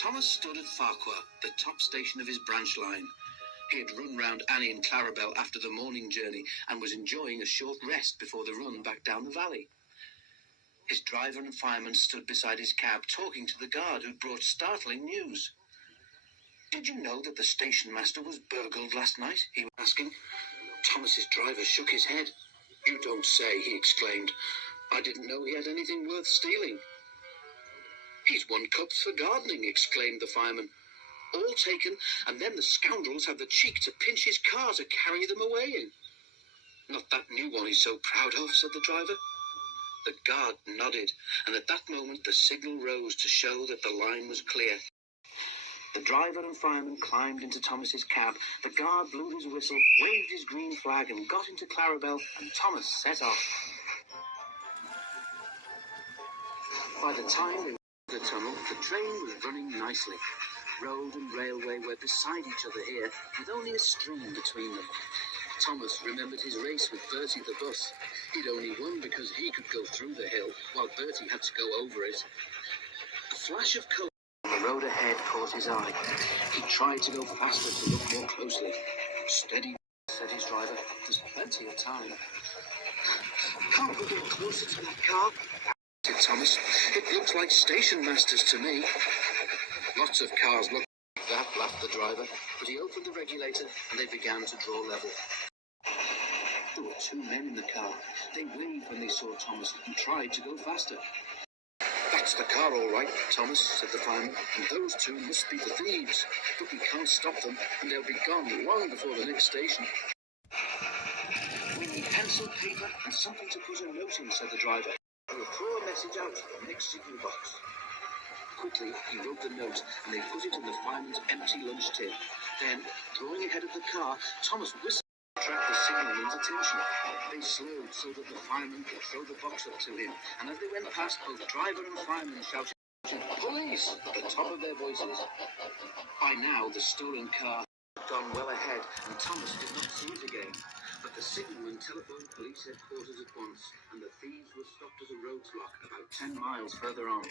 Thomas stood at Farquhar, the top station of his branch line. He had run round Annie and Clarabel after the morning journey and was enjoying a short rest before the run back down the valley. His driver and fireman stood beside his cab talking to the guard who'd brought startling news. "Did you know that the station master was burgled last night?" he was asking. Thomas's driver shook his head. "You don't say," he exclaimed. "I didn't know he had anything worth stealing." "He's won cups for gardening," exclaimed the fireman. "All taken, and then the scoundrels had the cheek to pinch his car to carry them away in." "Not that new one he's so proud of," said the driver. The guard nodded, and at that moment the signal rose to show that the line was clear. The driver and fireman climbed into Thomas's cab. The guard blew his whistle, waved his green flag, and got into Clarabel, and Thomas set off. By the time they reached the tunnel, the train was running nicely. Road and railway were beside each other here, with only a stream between them. Thomas remembered his race with Bertie the bus. He'd only won because he could go through the hill, while Bertie had to go over it. A flash of colour on the road ahead caught his eye. He tried to go faster to look more closely. "Steady," said his driver. "There's plenty of time." "Can't we get closer to that car?" said Thomas. "It looks like station masters to me." "Lots of cars look like that," laughed the driver, but he opened the regulator and they began to draw level. There were two men in the car. They waved when they saw Thomas and tried to go faster. "That's the car all right, Thomas," said the fireman, "and those two must be the thieves. But we can't stop them, and they'll be gone long before the next station." "We need pencil, paper, and something to put a note in," said the driver. "We'll throw a message out to the next signal box." Quickly, he wrote the note, and they put it in the fireman's empty lunch tin. Then, drawing ahead of the car, Thomas whistled to attract the signalman's attention. They slowed so that the fireman could throw the box up to him, and as they went past, both driver and fireman shouted, "Police!" at the top of their voices. By now, the stolen car had gone well ahead, and Thomas did not see it again. But the signalman telephoned police headquarters at once, and the thieves were stopped at a roadblock about 10 miles further on.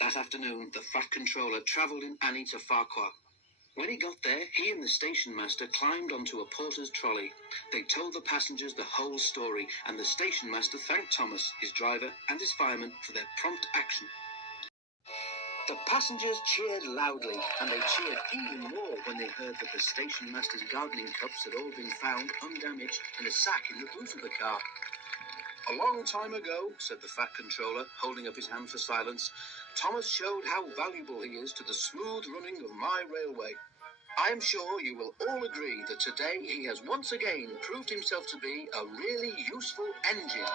That afternoon, the Fat Controller travelled in Annie to Farquhar. When he got there, he and the station master climbed onto a porter's trolley. They told the passengers the whole story, and the station master thanked Thomas, his driver, and his fireman for their prompt action. The passengers cheered loudly, and they cheered even more when they heard that the station master's gardening cups had all been found undamaged in a sack in the boot of the car. "A long time ago," said the Fat Controller, holding up his hand for silence, "Thomas showed how valuable he is to the smooth running of my railway. I am sure you will all agree that today he has once again proved himself to be a really useful engine."